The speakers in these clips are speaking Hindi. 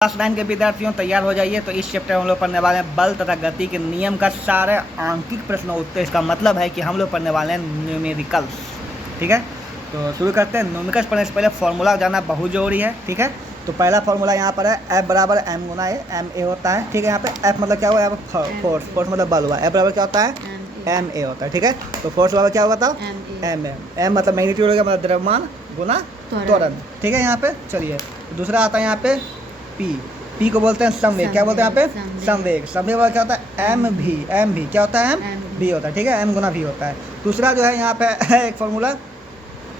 क्लास 9 के विद्यार्थियों तैयार हो जाइए। तो इस चैप्टर में हम लोग पढ़ने वाले हैं बल तथा गति के नियम का सारे आंकिक प्रश्न उत्तर। इसका मतलब है कि हम लोग पढ़ने वाले हैं न्यूमेरिकल्स। ठीक है, तो शुरू करते हैं। न्यूमेरिकल्स पढ़ने से पहले फॉर्मूला जानना बहुत जरूरी है। ठीक है, तो पहला फॉर्मूला यहाँ पर है F बराबर M Guna A, M A होता है। ठीक है, यहाँ पे F मतलब क्या हुआ, यहाँ पे फोर्स, फोर्स मतलब बल हुआ। F बराबर क्या होता है, एम ए होता है। ठीक है, तो फोर्स बराबर क्या होगा, बताओ, एम एम मतलब मैग्नीट्यूड हो गया, मतलब द्रव्यमान गुना त्वरण। ठीक है, यहाँ पे चलिए दूसरा आता है यहाँ पे पी को बोलते हैं संवेग। क्या बोलते हैं यहाँ पे, संवेग। संवेग वाला क्या होता है, एम भी क्या होता है, एम भी होता है। ठीक है, एम गुना भी होता है। दूसरा जो है यहाँ पे है एक formula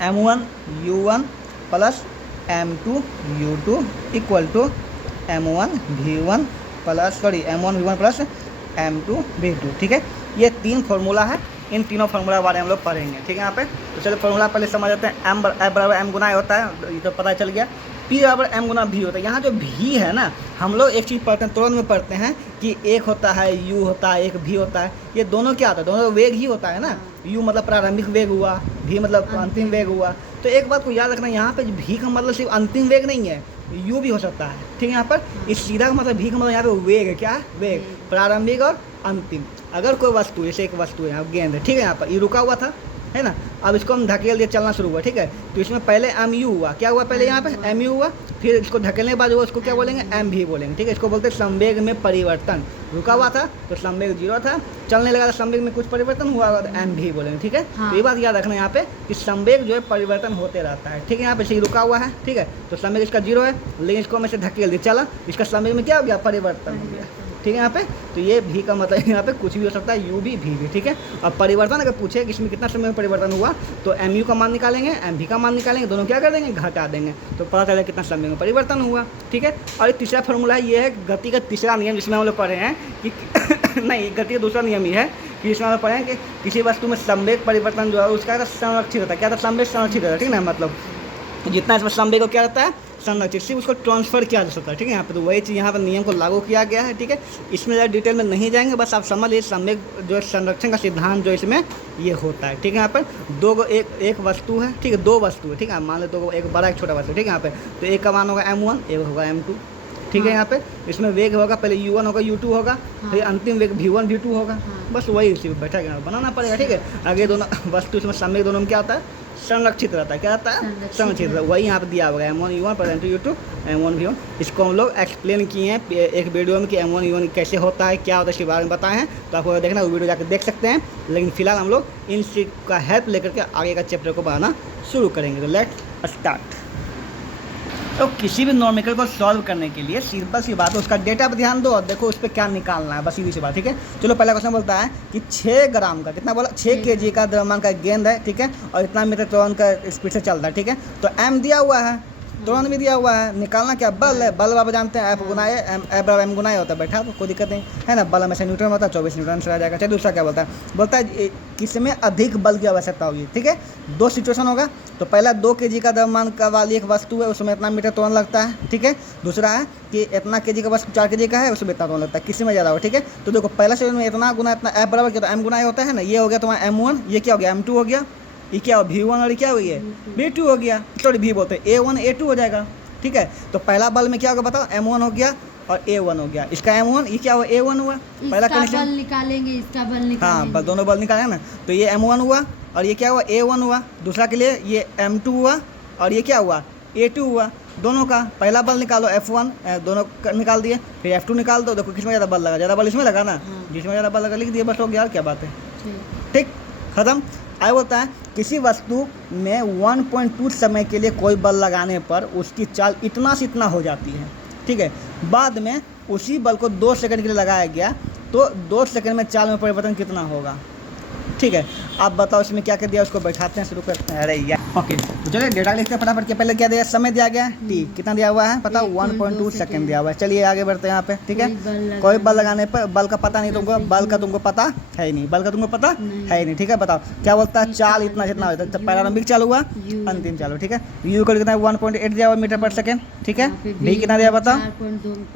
M1 U1 plus M2 U2 equal to M1 V1 plus M1 V1 plus M2 V2। ठीक है, ये तीन फार्मूला है। इन तीनों फार्मूला के बारे में हम लोग पढ़ेंगे। ठीक है, यहाँ पे तो चलो फार्मूला पहले समझ जाते हैं। F बराबर M गुना होता है, ये तो पता चल गया। P बराबर M गुना V होता है। यहाँ जो V है ना, हम लोग एक चीज़ पढ़ते हैं, तुरंत में पढ़ते हैं कि एक होता है U होता है, एक V होता है। ये दोनों क्या होता है, दोनों वेग ही होता है ना। U मतलब प्रारंभिक वेग हुआ, V मतलब अंतिम वेग हुआ। तो एक बात को याद रखना, यहाँ पे V का मतलब सिर्फ अंतिम वेग नहीं है, U भी हो सकता है। ठीक है, यहाँ पर इस सीधा का मतलब V का मतलब यहाँ पे वेग है। क्या है, वेग, प्रारंभिक और अंतिम। अगर कोई वस्तु, जैसे एक वस्तु है यहाँ गेंद है, ठीक है, यहाँ पर ये रुका हुआ था, है ना, अब इसको हम धकेल दिए, चलना शुरू हुआ। ठीक है, तो इसमें पहले MU हुआ, क्या हुआ, पहले यहाँ पे MU हुआ, फिर इसको धकेलने के बाद हुआ, उसको क्या बोलेंगे, MV बोलेंगे। ठीक है, इसको बोलते हैं संवेग में परिवर्तन। रुका हुआ था तो संवेग 0 था, चलने लगा तो संवेग में कुछ परिवर्तन हुआ तो MV बोलेंगे। ठीक है, तो ये बात याद रखना यहाँ पे कि संवेग जो है परिवर्तन होते रहता है। ठीक है, यहाँ पे सही रुका हुआ है। ठीक है, तो संवेग इसका 0 है, लेकिन इसको मैं से धकेल दी, चला, इसका संवेग में क्या हो गया, परिवर्तन हो गया। ठीक है, यहाँ पे तो ये भी का मतलब यहाँ पे कुछ भी हो सकता है, U भी V भी। ठीक है, अब परिवर्तन अगर पूछे कि इसमें कितना समय में परिवर्तन हुआ, तो MU का मान निकालेंगे, MV का मान निकालेंगे, दोनों क्या कर देंगे, घटा देंगे, तो पता चलेगा कितना समय में परिवर्तन हुआ। ठीक है, और तीसरा फॉर्मूला है, ये है गति का तीसरा नियम, जिसमें हम लोग पढ़े हैं कि नहीं, गति का दूसरा नियम ही है कि इसमें हम लोग पढ़े हैं कि किसी वस्तु में संवेग परिवर्तन जो है उसका संरक्षित होता है। क्या था, संवेग संरक्षित होता है। ठीक है ना, मतलब जितना इसमें संवेग को क्या रहता है, संरक्षित, सिर्फ उसको ट्रांसफर किया जा सकता है। ठीक है, यहाँ पे तो वही चीज़ यहाँ पर नियम को लागू किया गया है। ठीक है, इसमें ज़्यादा डिटेल में नहीं जाएंगे, बस आप समझ लीजिए संवेग जो संरक्षण का सिद्धांत जो इसमें ये होता है। ठीक है, यहाँ पर एक वस्तु है, ठीक है, दो वस्तु है। ठीक है, मान लो दो, एक बड़ा एक छोटा वस्तु। ठीक है, यहाँ पे तो एक का मान होगा M1, एक होगा M2। ठीक है, यहाँ पे इसमें वेग होगा, पहले U1 होगा, U2 होगा, फिर अंतिम वेग V1 V2 होगा। बस वही इसी में बैठा गया बनाना पड़ेगा। ठीक है, आगे दोनों वस्तु इसमें संवेग दोनों में क्या होता है, संरक्षित रहता है। क्या रहता है, संरक्षित रहता है। वही यहाँ पे दिया हुआ है M1 U1 plus M2 U2 M1 V1। इसको हम लोग एक्सप्लेन किए हैं एक वीडियो में कि M1 U1 कैसे होता है, क्या होता है, इसके बारे में बताए हैं। तो आपको देखना, वो वीडियो जाकर देख सकते हैं। लेकिन फिलहाल हम लोग इन चीज का हेल्प लेकर के आगे का चैप्टर को बनाना शुरू करेंगे। तो लेट्स स्टार्ट। तो किसी भी न्यूमेरिकल को सॉल्व करने के लिए सिंपल सी बात है, उसका डेटा पर ध्यान दो और देखो उस पर क्या निकालना है, बस सीधी सी बात। ठीक है, चलो पहला क्वेश्चन बोलता है कि 6 ग्राम का, कितना बोला, 6 kg का द्रव्यमान का गेंद है। ठीक है, और इतना मीटर त्वरण का स्पीड से चल रहा है। ठीक है, तो M दिया हुआ है, त्वरण भी दिया हुआ है, निकालना क्या, बल है। बल बाबा जानते हैं, F बराबर M गुना होता है, बैठा तो कोई दिक्कत नहीं है ना। बल हमेशा न्यूटन होता है, 24 न्यूटन से आ जाएगा। चलिए दूसरा क्या बोलता है किसमें अधिक बल की आवश्यकता होगी। ठीक है, दो सिचुएशन होगा। तो पहला 2 kg का द्रव्यमान का वाली एक वस्तु है, उसमें इतना मीटर त्वरण लगता है। ठीक है, दूसरा है कि इतना kg का वस्तु 4 kg का है, उसमें इतना त्वरण लगता है, किसी में ज़्यादा हो। ठीक है, तो देखो पहला सिचुएशन में इतना गुना इतना, F बराबर क्या होता है, M गुना होता है ना। ये हो गया तुम्हारा M1, ये क्या हो गया, M2 हो गया, ये क्या हो V1 और ये क्या हो गया, V2 हो गया। सॉरी V बोलते हैं, A1 A2 हो जाएगा। ठीक है, तो पहला बल में क्या होगा बताओ, M1 हो गया और A1 हो गया। इसका M1, ये क्या हुआ, A1 हुआ। पहला कंडीशन निकालेंगे, इसका बल निकालेंगे। हाँ, बल, दोनों बल निकालेंगे ना। तो ये M1 हुआ और ये क्या हुआ, A1 हुआ। दूसरा के लिए ये M2 हुआ और ये क्या हुआ, A2 हुआ। दोनों का पहला बल निकालो F1, दोनों निकाल दिए, फिर F2 निकाल दो। देखो किसमें ज़्यादा बल लगा, ज़्यादा बल इसमें लगा ना, जिसमें ज़्यादा बल लगा लिख दिए, बस हो गया, क्या बात है। ठीक, खत्म। आगे बोलता है किसी वस्तु में 1.2 समय के लिए कोई बल लगाने पर उसकी चाल इतना से इतना हो जाती है। ठीक है, बाद में उसी बल को 2 सेकंड के लिए लगाया गया, तो 2 सेकंड में चाल में परिवर्तन कितना होगा। ठीक है, आप बताओ इसमें क्या कर दिया, उसको बैठाते हैं, शुरू करते हैं। अरे यार, ओके, तो चलिए डेटा लिखते हैं फटाफट के। पहले क्या दिया, समय दिया गया है T, कितना दिया हुआ है पता, 1.2 सेकंड दिया हुआ है। चलिए आगे बढ़ते हैं यहाँ पे। ठीक है, कोई बल लगाने पर, बल का पता नहीं तुमको, बल का तुमको पता है ही नहीं, बल का तुमको पता है ही नहीं। ठीक है, बताओ क्या बोलता है, चाल इतना जितना होता है, प्रारंभिक चाल हुआ, अंतिम चाल। ठीक है, U को कितना 1.8 दिया हुआ मीटर पर सेकेंड। ठीक है, V कितना दिया बताओ,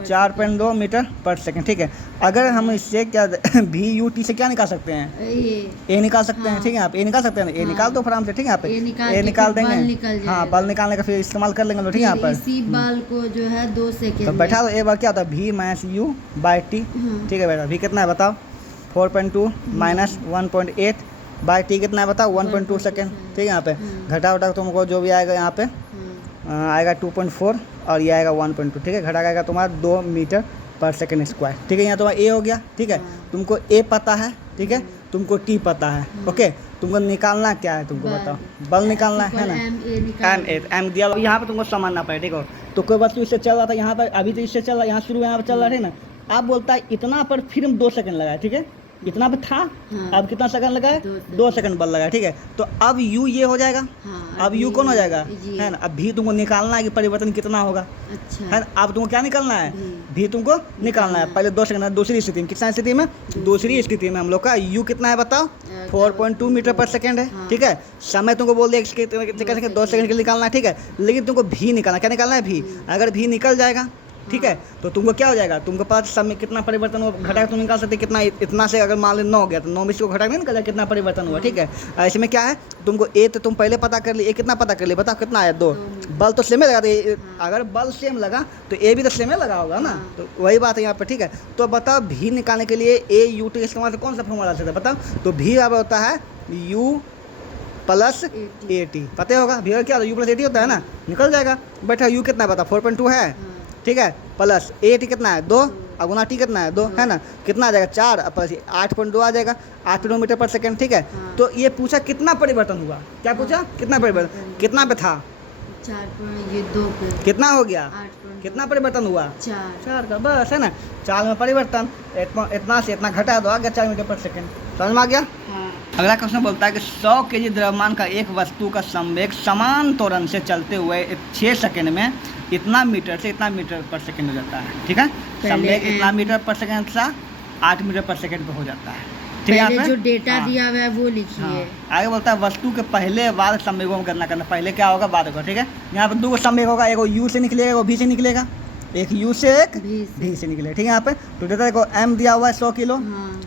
4.2 मीटर पर सेकेंड। ठीक है, अगर हम इससे क्या VUT से क्या निकाल सकते हैं, ए निकाल सकते हैं। ठीक है, आप ए निकाल सकते हैं, ए निकाल दो आराम से। ठीक है, आप ए निकाल फिर बल देंगे। निकल हाँ, जाएगा। बल निकालने का फिर इस्तेमाल कर लेंगे हम लोग, ठीक है यहाँ फिर पर। इसी बल को जो है 2 सेकेंड तो बैठा दो, एक बार क्या होता है v minus you by T, ठीक है बेटा। v कितना है बताओ, 4.2 माइनस 1.8 बाई टी कितना है बताओ, 1.2 सेकेंड, ठीक है। यहाँ पे घटा उठा तुमको जो भी आएगा यहाँ पे आएगा 2.4 और ये आएगा 1.2, ठीक है। घटा आएगा तुम्हारा 2 मीटर पर सेकेंड स्क्वायर, ठीक है। यहाँ तुम्हारा ए हो गया, ठीक है। तुमको ए पता है, ठीक है, तुमको टी पता है, ओके। तुमको निकालना क्या है, तुमको बताओ, बल निकालना है ना, एम दिया यहाँ पे तुमको समझना पड़ेगा, ठीक है। तो कोई वस्तु इससे चल रहा था यहाँ पर, अभी तो इससे चल रहा है, यहाँ शुरू यहाँ पर चल रहा है ना। आप बोलता है इतना पर फिर हम 2 सेकंड लगाए, ठीक है, इतना पे था, अब कितना सेकंड लगाए, 2 सेकंड बल लगाए, ठीक है। तो अब यू ये हो जाएगा, अब यू कौन हो जाएगा, है ना। अब भी तुमको निकालना है कि परिवर्तन कितना होगा, अच्छा है ना। अब तुमको क्या निकालना है, भी तुमको निकालना है। पहले 2 सेकंड, दूसरी स्थिति में, कितना स्थिति में, दूसरी स्थिति में हम लोग का यू कितना है बताओ, 4.2 मीटर पर सेकंड है, ठीक है। समय तुमको बोल दिया 2 सेकंड के लिए निकालना है, ठीक है। लेकिन तुमको भी निकालना, क्या निकालना है, भी। अगर भी निकल जाएगा, ठीक है, तो तुमको क्या हो जाएगा, तुमको पता समय कितना परिवर्तन हुआ, घटा तुम निकाल सकते कितना, इतना से अगर मान लो 9 गया तो 9 में से घटा नहीं निकल जाएगा कितना परिवर्तन हुआ, ठीक है। इसमें क्या है, तुमको ए तो तुम पहले पता कर लिए, ए कितना पता कर लिए बताओ, कितना है 2, बल तो सेम लगा, अगर बल सेम लगा तो ए भी तो सेम लगा होगा ना, तो वही बात है यहाँ पर, ठीक है। तो बताओ भी निकालने के लिए ए यू टी इस्तेमाल से कौन सा फॉर्मूला सकता है बताओ, तो भी अब होता है यू प्लस ए टी, पता होगा भी क्या होता है, यू प्लस ए टी होता है ना, निकल जाएगा। बैठा यू कितना है बता, 4.2 है, ठीक है, प्लस ए टी कितना है 2, और गुना टी कितना है 2, है ना, कितना आ जाएगा 4 प्लस 8.2 आ जाएगा, 8 किलोमीटर पर सेकंड, ठीक है। तो ये पूछा कितना परिवर्तन हुआ, क्या पूछा, कितना परिवर्तन, कितना पे था, 2 पे कितना हो गया, 8 कितना परिवर्तन हुआ, 4 का, बस, है ना। 4 में परिवर्तन, इतना से इतना घटा दो, आ गया 4 मीटर पर सेकंड, समझ में आ गया। अगला क्वेश्चन बोलता है कि 100 केजी द्रव्यमान का एक वस्तु का संवेग समान त्वरण से चलते हुए 6 सेकंड में इतना मीटर से इतना मीटर पर सेकंड हो जाता है, ठीक है। संवेग इतना मीटर पर सेकंड सा 8 मीटर पर सेकंड पे हो जाता है, ठीक है। पहले जो डेटा दिया हुआ है वो लिखिए। आगे बोलता है वस्तु के पहले बाद संवेगों में गणना करना, पहले क्या होगा बाद होगा, ठीक है। यहाँ पर 2 संवेग होगा, एक यू से निकलेगा, एक भी से निकलेगा, एक यू से एक भी से निकलेगा, ठीक है। यहाँ पे तो डेटा देखो एम दिया हुआ है 100 किलो,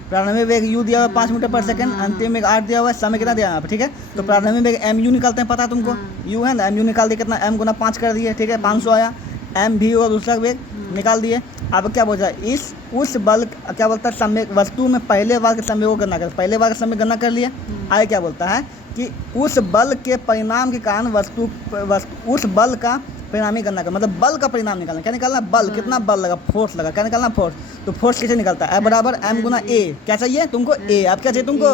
प्रारंभिक वेग यू दिया हुआ है 5 मीटर पर सेकंड, अंतिम वेग 8 दिया हुआ है, समय कितना दिया है, ठीक है। तो प्रारंभिक वेग एम यू निकालते हैं, पता है तुमको, यू है ना, एम यू निकाल दिए, कितना एम गुना 5 कर दिए, ठीक है, 500 आया। एम भी और दूसरा वेग निकाल दिए। अब क्या बोलता है, उस बल क्या बोलता है, संवेग वस्तु में पहले बार के संवेग को गणना कर, पहले बार का संवेग गणना कर लिया। आगे क्या बोलता है कि उस बल के परिणाम के कारण वस्तु उस बल का परिणामी गणना कर, मतलब बल का परिणाम निकालना, क्या निकालना, बल, कितना बल लगा, फोर्स लगा, क्या निकालना, फोर्स। तो फोर्स कैसे निकलता है, बराबर एम गुना ए, क्या चाहिए तुमको, ए। अब क्या चाहिए तुमको,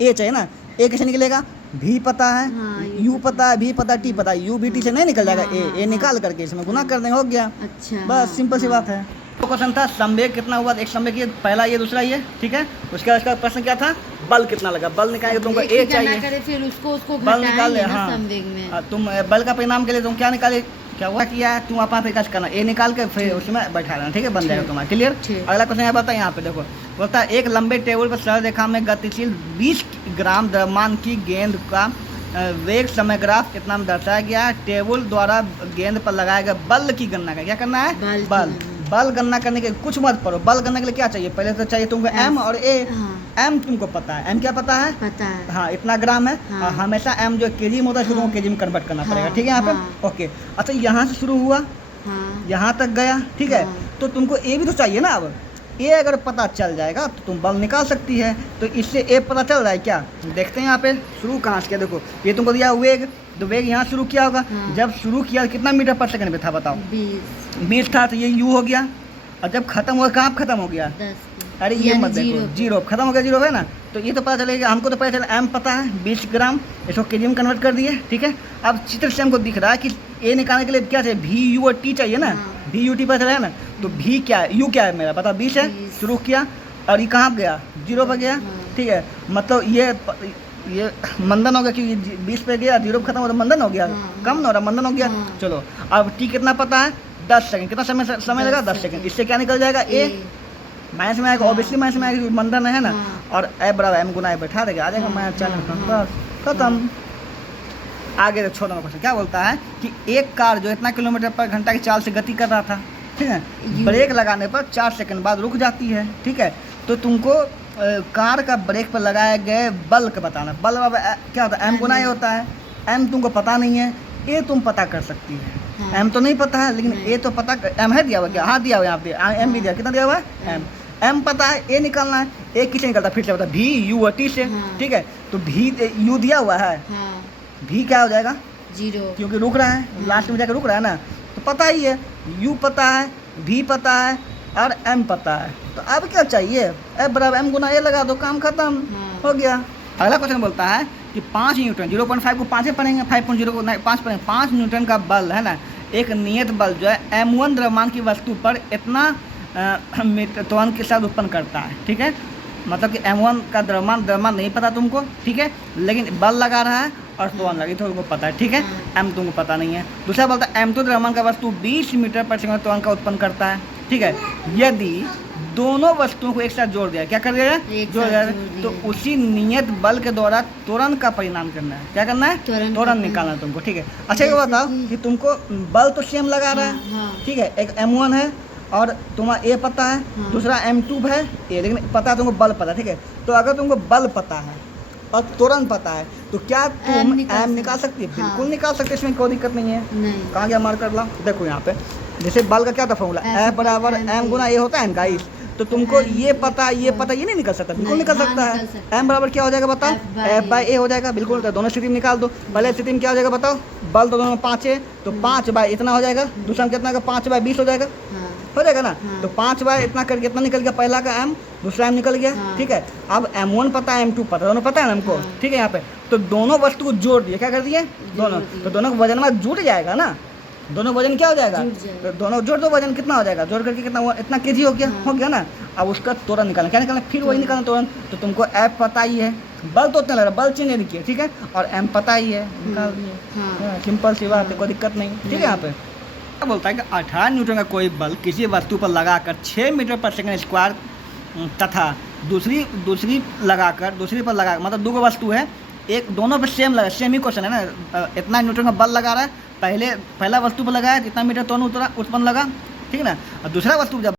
ए चाहिए ना। ए कैसे निकलेगा, भी पता है, यू पता है, भी पता है, टी पता है, यू भी टी से नहीं निकल जाएगा, ए निकाल करके इसमें गुना कर देंगे, हो गया, अच्छा, बस सिंपल सी बात है। तो क्वेश्चन था संवेग कितना हुआ, एक संवेग ये पहला, ये दूसरा, ये, ठीक है। उसका प्रश्न क्या था, बल कितना लगा, बल निकालेंगे तुमको ए चाहिए, फिर उसको बल निकाल ले, हाँ संवेग में तुम बल का परिणाम के लिए तुम क्या निकाले, क्या हुआ किया है, तुम अपना प्रकाश करना, ए निकाल के फिर उसमें बैठा लेना, ठीक है, बन जाएगा तुम्हारा, क्लियर। अगला क्वेश्चन यहाँ बता, यहाँ पे देखो बोलता है एक लंबे टेबल पर सरल रेखा में गतिशील 20 ग्राम द्रव्यमान की गेंद का वेग समय ग्राफ कितना में दर्शाया गया है। टेबल द्वारा गेंद पर लगाया गया बल की गणना का, क्या करना है, बल गणना करने के कुछ मत पढ़ो, बल गणना के लिए क्या चाहिए, पहले तो चाहिए तुमको एम और ए। एम तुमको पता है, एम क्या पता है, हाँ इतना ग्राम है, और हमेशा एम जो केजी में होता है तुमको केजी में कन्वर्ट करना पड़ेगा, ठीक है। यहाँ पे ओके, अच्छा यहाँ से शुरू हुआ, यहाँ तक गया, ठीक है। तो तुमको ए भी तो चाहिए ना, अब ए अगर पता चल जाएगा तो तुम बल निकाल सकती है। तो इससे ए पता चल रहा है क्या, देखते हैं यहाँ पे शुरू कहाँ से किया, देखो ये तुमको दिया वेग, तो वेग यहाँ शुरू किया होगा, जब शुरू किया कितना मीटर पर सेकंड पे था बताओ, 20 था, तो ये यू हो गया, और जब खत्म हुआ कहाँ खत्म हो गया, अरे ये मत देखो, 0 खत्म हो गया, 0 है ना। तो ये तो पता चलेगा, हमको तो पता चला एम पता है 20 ग्राम, इसको केजी में कन्वर्ट कर दिए, ठीक है। अब चित्र से हमको दिख रहा है कि ए निकालने के लिए क्या चाहिए, भी यू और टी चाहिए ना, भी यू टी पता चला है ना। तो भी क्या है, यू क्या है मेरा पता 20 है, शुरू किया और ये कहाँ गया 0 पर गया, ठीक है। मतलब ये मंदन हो गया कि 20 पे गया, 0 खत्म हो, तो मंदन हो गया, कम ना हो रहा, मंदन हो गया। चलो अब टी कितना पता है, 10 सेकंड, कितना समय लगा 10 सेकंड, इससे क्या निकल जाएगा, ए माइनस में आएगा, ऑब्वियसली माइनस में आएगा, मंदन है ना, और ए बराबर एम गुना ए बैठा देगा, आ जाएगा माइनस 4, बस खत्म। आगे छोड़ दो क्वेश्चन, क्या बोलता है कि एक कार जो इतना किलोमीटर पर घंटा की चाल से गति कर रहा था, ठीक है, ब्रेक लगाने पर 4 सेकंड बाद रुक जाती है, ठीक है। तो तुमको कार का ब्रेक पर लगाए गए बल का बताना, बल क्या होता है, एम गुना ए होता है, एम तुमको पता नहीं है, ए तुम पता कर सकती है। हाँ। एम तो नहीं पता है, लेकिन नहीं। ए तो पता एम है दिया हुआ क्या? हाँ दिया हुआ है यहाँ पे, एम भी दिया, कितना दिया हुआ है? एम। एम पता है, ए निकालना है। ए किससे निकलता है? फिर से बता, भी यू टी से। हाँ। ठीक है, तो भी यू दिया हुआ है, हाँ भी क्या हो जाएगा? 0 क्योंकि रुक रहा है, लास्ट में जाकर रुक रहा है ना, तो पता ही है, यू पता है, भी पता है और एम पता है। तो अब क्या चाहिए? एफ बराबर एम गुना ए लगा दो, काम खत्म, हाँ। हो गया। अगला क्वेश्चन बोलता है कि 5 न्यूटन, 0.5 को 5 से पढ़ेंगे, 5.0 को 5 पढ़ेंगे। 5 न्यूटन का बल है ना, एक नियत बल जो है m1 द्रव्यमान की वस्तु पर इतना मीटर त्वरण के साथ उत्पन्न करता है। ठीक है, मतलब कि m1 का द्रव्यमान नहीं पता तुमको, ठीक है, लेकिन बल लगा रहा है और त्वरण लगी तो तुमको पता है। ठीक है, m तुमको पता नहीं है। दूसरा बोलता है m2 द्रव्यमान का वस्तु 20 मीटर पर सेकंड त्वरण का उत्पन्न करता है। ठीक है, यदि दोनों वस्तुओं को एक साथ जोड़ दिया, क्या कर दिया? एक जोड़ साथ दिया, जोड़ दिया। तो उसी नियत बल के द्वारा त्वरण का परिणाम करना है। क्या करना है? त्वरण त्वरण का निकालना है तुमको। ठीक है, अच्छा ये जैसे बताओ कि- कि तुमको बल तो सेम लगा रहा है, हाँ। ठीक है, एक m1 है और तुम्हारा ए पता है, हाँ। दूसरा m2 है ए, लेकिन पता है तुमको बल पता है। ठीक है, तो अगर तुमको बल पता है और त्वरण पता है तो क्या तुम निकाल m निकाल सकती है? हाँ। बिल्कुल निकाल सकते, इसमें कोई दिक्कत नहीं है। नहीं कहाँ गया मार्कर ला? देखो यहाँ पे, जैसे बल का क्या था फॉर्मूला? F F बराबर M m गुना ए होता है ना गाइस, तो तुमको ये पता ये नहीं निकल सकता, बिल्कुल नहीं, निकल हाँ, सकता निकल सकता है। m बराबर क्या हो जाएगा बताओ? F by F बाई ए हो जाएगा, बिल्कुल। तो दोनों स्थिति में निकाल दो। पहले स्थिति में क्या हो जाएगा बताओ? बल तो दोनों में 5 है, तो 5 बाई इतना हो जाएगा। दूसरा में कितना का? 5 बाई 20 हो जाएगा, हाँ हो जाएगा ना। हाँ। तो 5 बाय इतना करके इतना निकल गया, पहला का m, दूसरा m निकल गया। हाँ। ठीक है, अब m1 पता है, m2 पता है, दोनों पता है ना हमको। हाँ। ठीक है, यहाँ पे तो दोनों वस्तु को जोड़ दिए, क्या कर दिए? दोनों, दिए। तो दोनों का वजन में जुड़ जाएगा ना, दोनों वजन क्या हो जाएगा? जुड़ जाएगा। तो दोनों जोड़ दो, वजन कितना हो जाएगा? जोड़ करके कितना हुआ? इतना केजी हो गया, हाँ। हो गया ना। अब उसका त्वरण निकालना, क्या निकालना? फिर वही निकालना त्वरण। तो तुमको एफ पता ही है, बल तो उतना लग रहा है, बल चेंज नहीं किया, ठीक है, और एम पता ही है, निकाल दिए। हाँ सिंपल सी बात है, कोई दिक्कत नहीं। ठीक है, यहाँ पे क्या बोलता है कि 18 न्यूटन का कोई बल किसी वस्तु पर लगाकर 6 मीटर पर सेकंड स्क्वायर तथा दूसरी पर लगा, मतलब दो वस्तु है, एक दोनों पे सेम ही क्वेश्चन है ना। इतना न्यूटन का बल लगा रहा है, पहला वस्तु पर लगाया, इतना मीटर त्वरण उत्पन्न लगा, ठीक है ना, और दूसरा वस्तु जब